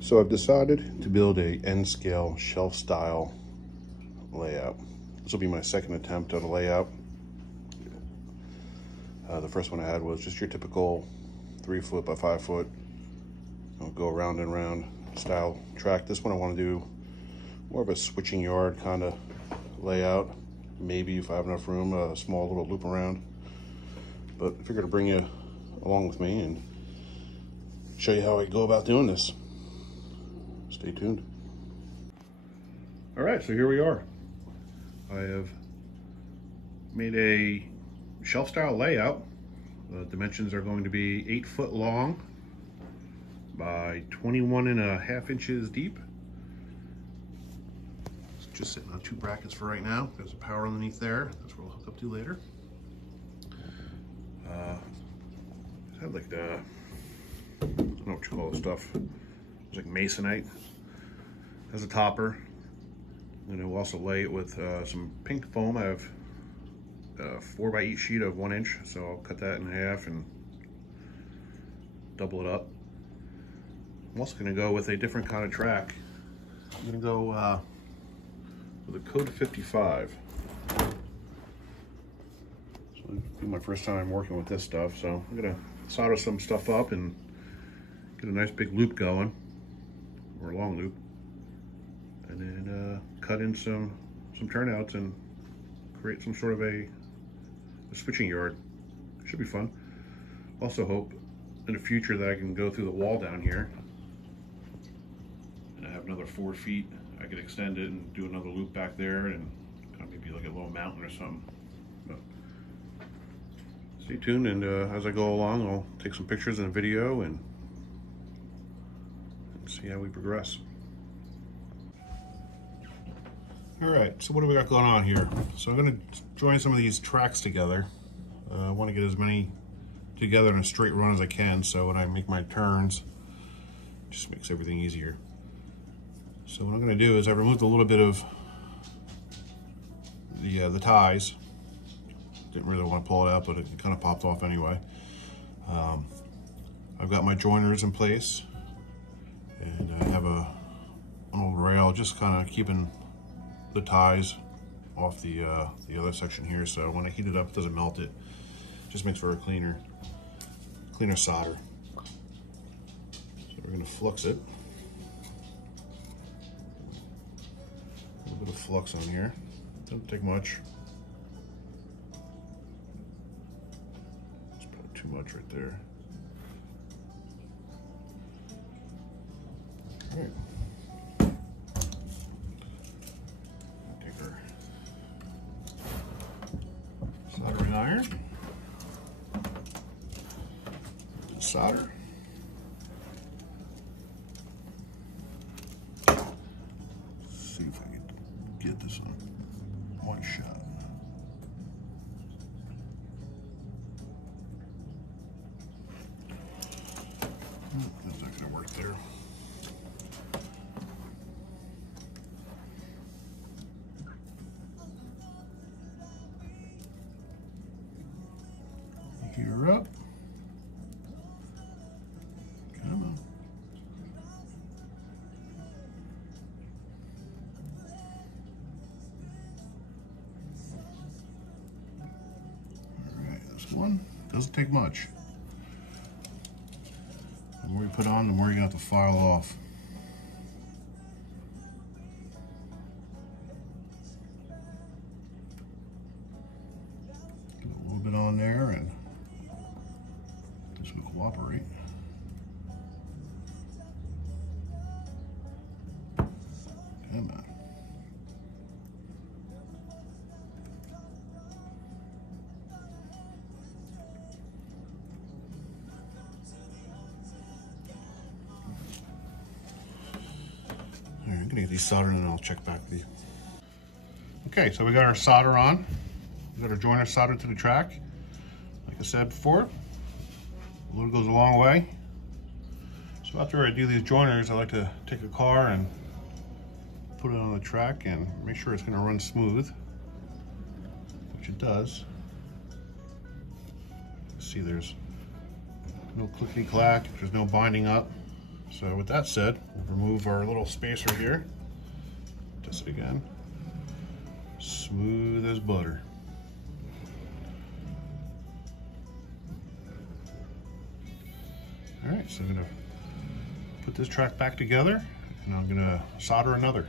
So I've decided to build a N-scale shelf style layout. This will be my second attempt at a layout. The first one I had was just your typical 3 foot by 5 foot, go around and around style track. This one I want to do more of a switching yard kind of layout. Maybe if I have enough room, a small little loop around. But I figured to bring you along with me and show you how I go about doing this. Stay tuned. All right, so here we are. I have made a shelf style layout. The dimensions are going to be 8 foot long by 21.5 inches deep. It's just sitting on 2 brackets for right now. There's a power underneath there. That's what we'll hook up to later. I have like the, I don't know what you call this stuff. It's like masonite as a topper. And I'll also lay it with some pink foam. I have a 4 by 8 sheet of 1 inch, so I'll cut that in half and double it up. I'm also going to go with a different kind of track. I'm going to go with a Code 55. So it'll be my first time working with this stuff, so I'm going to solder some stuff up and get a nice big loop going, or a long loop, and then cut in some turnouts and create some sort of a switching yard. Should be fun. Also hope in the future that I can go through the wall down here and I have another 4 feet. I could extend it and do another loop back there and kind of maybe like a little mountain or something. But stay tuned, and as I go along, I'll take some pictures and a video and see how we progress. All right, so what do we got going on here? So I'm going to join some of these tracks together. I want to get as many together in a straight run as I can, so when I make my turns, it just makes everything easier. So what I'm going to do is I removed a little bit of the ties. Didn't really want to pull it out, but it kind of popped off anyway. I've got my joiners in place, and I have an old rail just kind of keeping the ties off the other section here, so when I heat it up, it doesn't melt it. Just makes for a cleaner solder. So we're going to flux it. A little bit of flux on here. Doesn't take much. It's about too much right there. All right. Soldering iron, solder, see if I can get this on one shot. That's not going to work there. Heater up. Come on. All right, this one doesn't take much. The more you put on, the more you're gonna have to file off. Get a little bit on there, and this will cooperate. Come on. All right, I'm gonna get these soldered and I'll check back with you. Okay, so we got our solder on. We got our joiner soldered to the track. Like I said before, the load goes a long way. So after I do these joiners, I like to take a car and put it on the track and make sure it's going to run smooth, which it does. See, there's no clickety clack, there's no binding up. So with that said, we'll remove our little spacer here. Test it again. Smooth as butter. All right, so I'm gonna put this track back together and I'm gonna solder another.